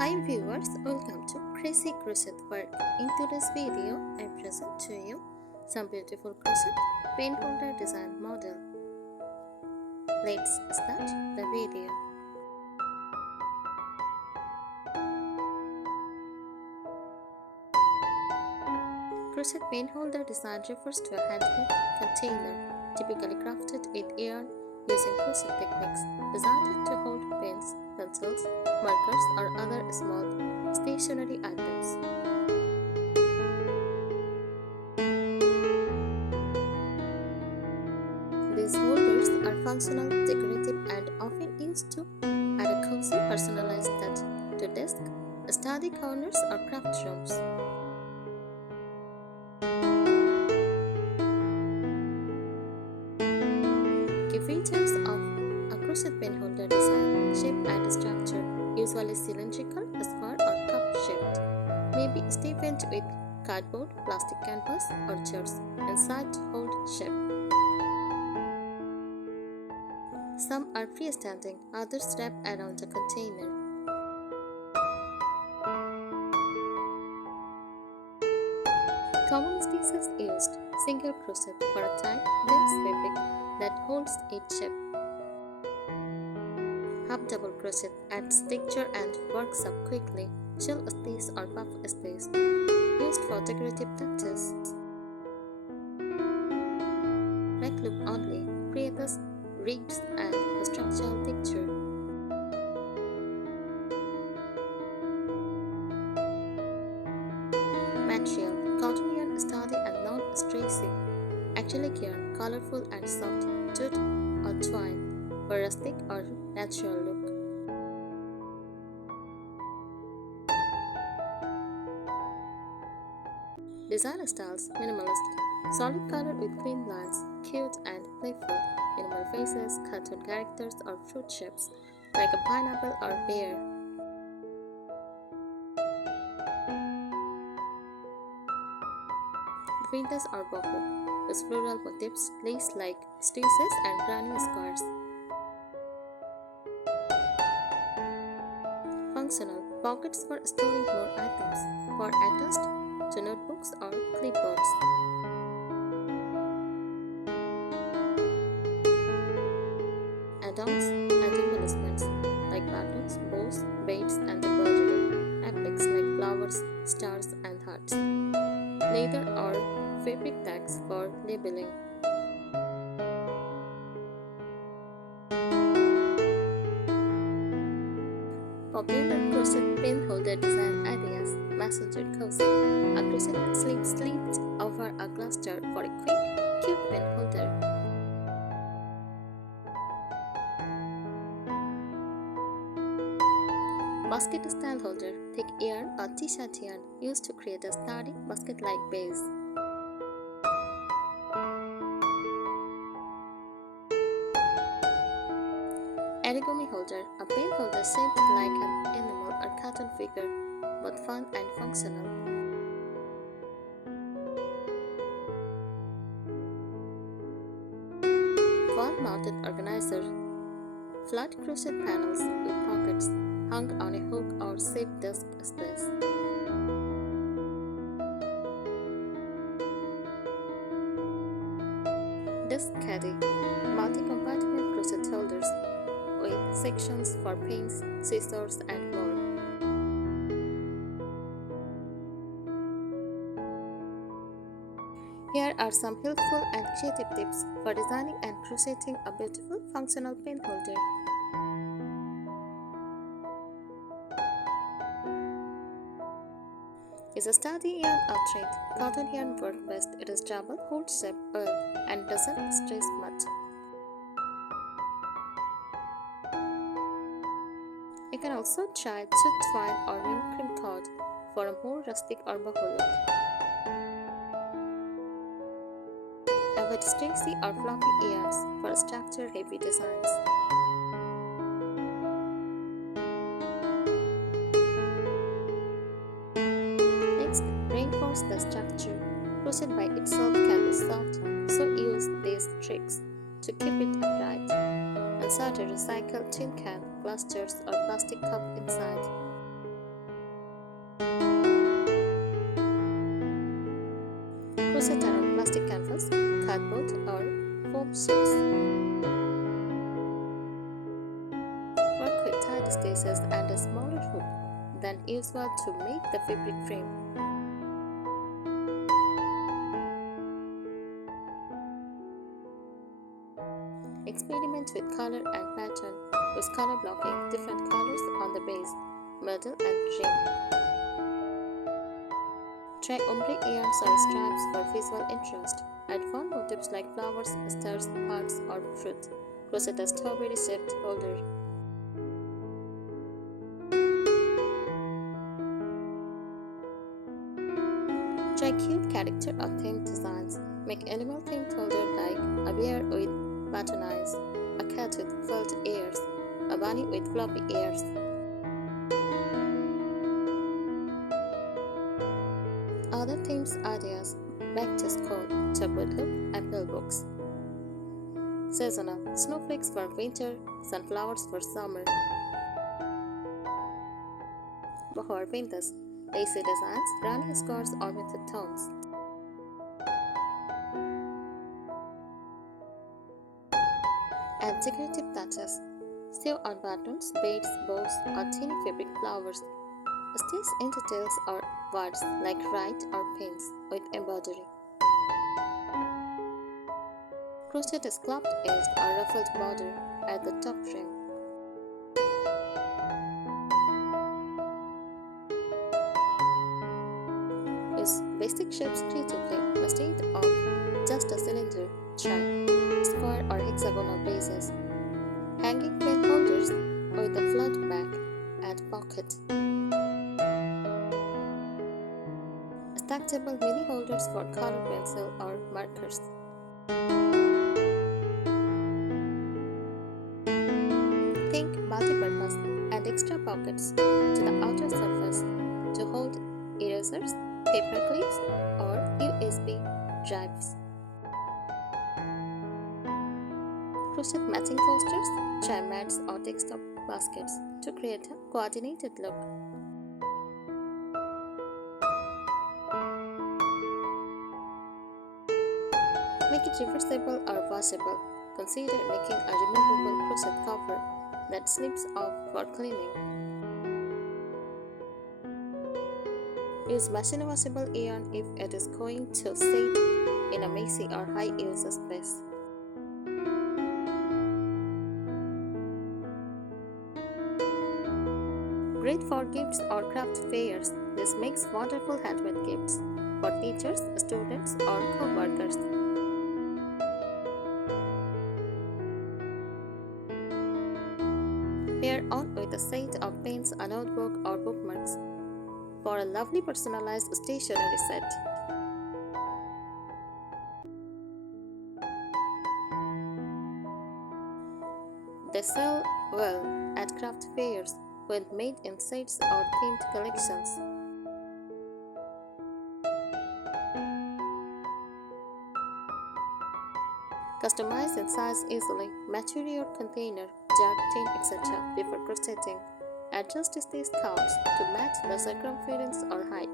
Hi viewers, welcome to Crazy Crochet Work. In today's video, I present to you some beautiful crochet pen holder design model. Let's start the video. Crochet pen holder design refers to a handmade container, typically crafted with yarn using crochet techniques, designed to hold pens, pencils, markers, or other small stationary items. These holders are functional, decorative, and often used to add a cozy, personalized touch to desk, study corners, or craft rooms. Key features of a crochet pen holder design: shape and structure, usually cylindrical, square, or cup-shaped. May be stiffened with cardboard, plastic canvas, or jars inside to hold shape. Some are freestanding, others wrap around the container. Common species used: single crochet for a tight, dense fabric that holds its shape. Half double crochet adds texture and works up quickly. Shell space or puff space used for decorative touches. Back loop only creates ribs and structural texture. Material: cotton yarn, sturdy and non-stressy. Acrylic yarn, colorful and soft, jute or twine for rustic or natural look. Design styles: minimalist, solid color with clean lines, cute and playful. Animal faces, cartoon characters, or fruit shapes like a pineapple or bear. Vintage or boho, with floral motifs, lace like stitches and granny squares. Functional: pockets for storing more items, for attached to notebooks or clipboards. Add-ons and embellishments like buttons, bows, beads, and embroidery. Appliques like flowers, stars, and hearts. Leather or fabric tags for labeling. Popular crochet pen holder design ideas: messenger cozy, a crochet sleeve slipped over a cluster for a quick, cute pen holder. Basket style holder: thick yarn or t-shirt yarn used to create a sturdy basket-like base. Origami holder: a pen holder shaped like an animal or cartoon figure, both fun and functional. Wall-mounted organizer: flat crochet panels with pockets hung on a hook or save desk space. Desk caddy: multi-compartment crochet holders with sections for pens, scissors, and more. Here are some helpful and creative tips for designing and crocheting a beautiful functional pen holder. Use a sturdy yarn or thread. Cotton yarn works best. It is durable, holds shape well, and doesn't stress much. You can also try jute twine or neem cream cord for a more rustic or boho look. Avoid stressy or fluffy yarns for structure-heavy designs. Next, reinforce the structure. Crochet by itself can be soft, so use these tricks to keep it upright. Insert a recycled tin can, clusters, or plastic cup inside. Crochet around plastic canvas, cardboard or foam sheets. Work with tight stitches and a smaller hook than usual to make the fabric frame. Experiment with color and pattern. Use color blocking different colors on the base, middle and rim. Try ombre yarns or stripes for visual interest. Add fun motifs like flowers, stars, hearts or fruit. Crochet a strawberry shaped holder. Try cute character or themed designs. Make animal themed holder like a bear with button eyes, a cat with felt ears, a bunny with floppy ears. Other themes ideas: back to school, chocolate look, apple books. Seasonal: snowflakes for winter, sunflowers for summer. Boho vintage: lacy designs, granny scarves or with tones. Add decorative touches. Sew on buttons, beads, bows, or teeny fabric flowers. Stitch in details or words like write or pins with embroidery. Crochet a scalloped edged or ruffled border at the top rim. Use basic shapes creatively instead of just a cylinder, try square or hexagonal bases. Hanging pen holders with a flat back and pocket. Stackable mini holders for color pencil or markers. Think multi-purpose and extra pockets to the outer surface to hold erasers, paper clips, or USB drives. Crochet matching coasters, try mats or desktop baskets to create a coordinated look. Make it reversible or washable. Consider making a removable crochet cover that slips off for cleaning. Use machine washable yarn if it is going to sit in a messy or high use space. Great for gifts or craft fairs, this makes wonderful handmade gifts for teachers, students, or co-workers. Pair on with a set of pens, a notebook, or bookmarks for a lovely personalized stationery set. They sell well at craft fairs when made in sets or themed collections. Customize and size easily. Mature your container, jar, tin, etc. before crocheting. Adjust stitch counts to match the circumference or height.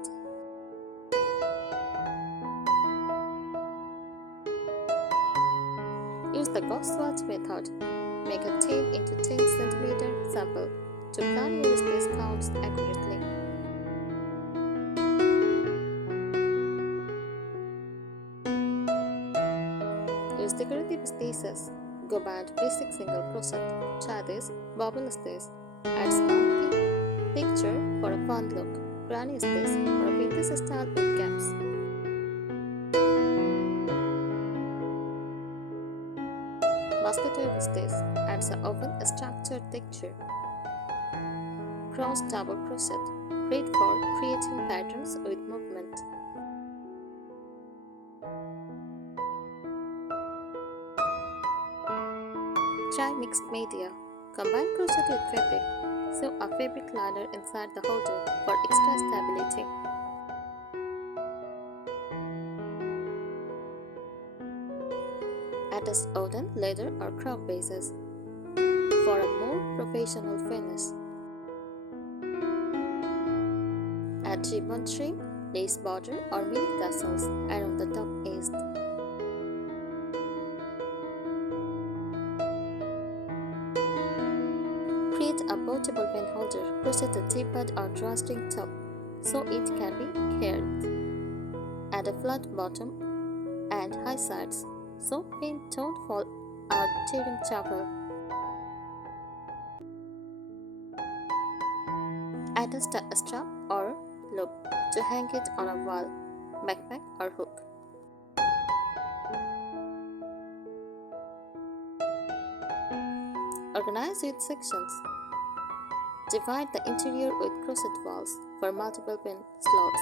Use the gauge swatch method. Make a 10 into 10 cm sample to plan your stitch counts accurately. Use decorative stitches. Go band basic single crochet. Try this bobble stitch. Add small picture for a fun look. Granny stitch for a vintage style with gaps. Basket weave stitch adds an open structured texture. Cross double crochet, great for creating patterns with movement. Try mixed media. Combine crochet with fabric. Sew a fabric liner inside the holder for extra stability. Attach wooden, leather or croc bases for a more professional finish. Add ribbon trim, lace border or mini tassels around the top portable pen holder. Crochet a teapot or drawstring top so it can be carried. Add a flat bottom and high sides so pen don't fall out during travel. Add a strap or loop to hang it on a wall, backpack or hook. Organize with sections. Divide the interior with crochet walls for multiple pin slots,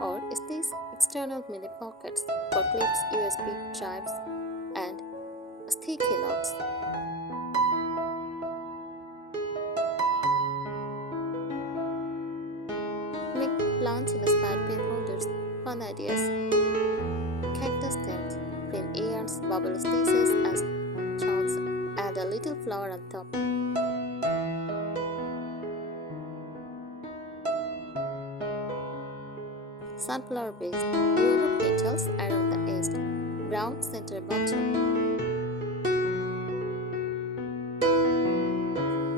or these external mini pockets for clips, USB drives, and sticky notes. Make plant-inspired pin holders. Fun ideas. Cactus tent. Print ears, bubble stitches as charms. Add a little flower on top. Sunflower base. Yellow petals around the edge. Brown center bottom.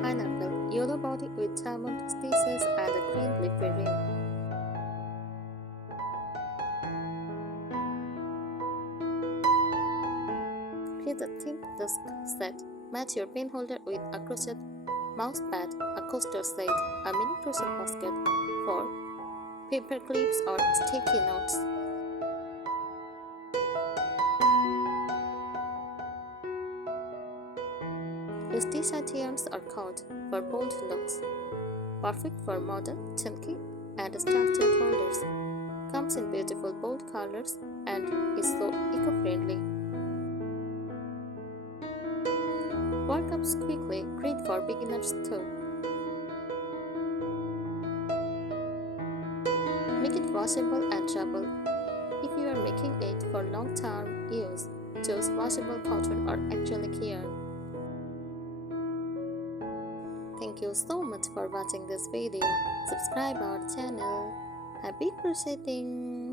Pineapple. Yellow body with diamond stitches and a green leafy rim. Create a thin desk set. Match your pen holder with a crochet mouse pad, a coaster set, a mini crochet basket for paper clips or sticky notes. Use t-shirt yarns or cord for bold looks. Perfect for modern, chunky, and structured holders. Comes in beautiful bold colors and is so eco-friendly. Work up quickly, great for beginners too. Make it washable and dryable. If you are making it for long-term use, choose washable cotton or acrylic yarn. Thank you so much for watching this video. Subscribe our channel. Happy crocheting!